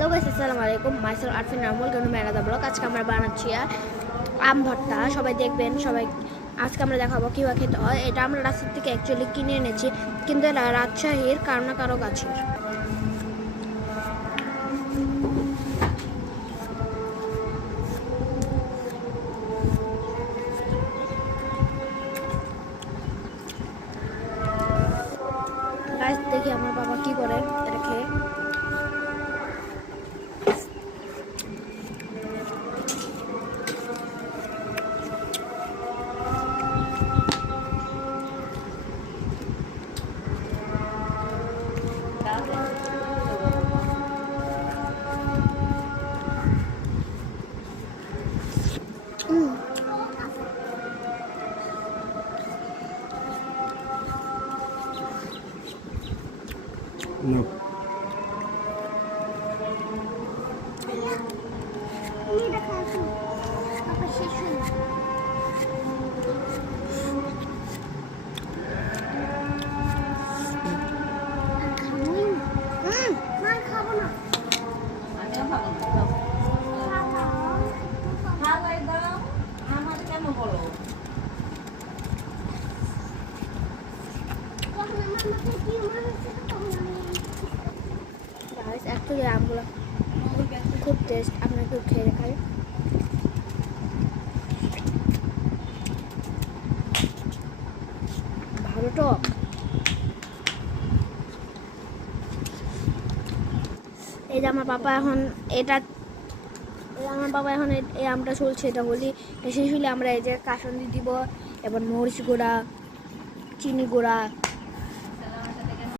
Hello guys, আসসালামু আলাইকুম। Myself Arfin রামুল কেন মেরাদা ব্লগ। আজকে আমরা বানাচ্ছি আম ভর্তা। সবাই দেখবেন। আজকে আমরা দেখাবো কীভাবে খেতে হয়। এটা আমরা রাস্তার থেকে অ্যাকচুয়ালি কিনে এনেছি, কিন্তু এটা রাজশাহীর কারো না কারো গাছের। গাছ দেখি আমার বাবা কি করে এটা খেয়ে। No. অ্যাকচুয়ালি আমগুলো খুব টেস্ট, আপনারা কেউ খেয়ে দেখায়। ভালো টক। এই যে আমার বাবা এখন এই আমটা চলছে, এটা হলি শেষ হলে আমরা এই যে কাসন্দি দিব, এবার মরিচ গুঁড়া, চিনি গুঁড়া,